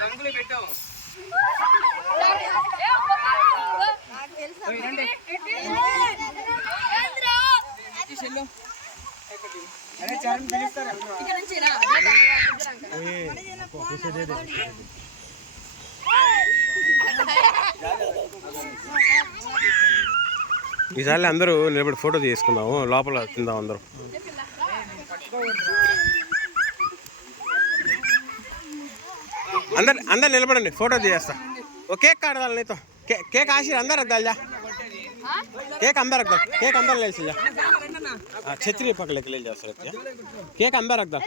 రంగులు పెట్టాం అరే చరణ్ పిలుస్తారు ఈసారి అందరూ నిలబడి ఫోటో తీసుకుందాము, లోపల తిందాం అందరూ. అందరు నిలబడండి, ఫోటో తీయేస్తా. ఓ కేక్ కాడదాలి నీతో, కేక్ ఆశీర్ అందరు రద్దాలి, కేక్ अंदर रख दो, केक अंदर ले जा, छतरी पकड़ लेके ले जा सर, केक अंदर रख दो.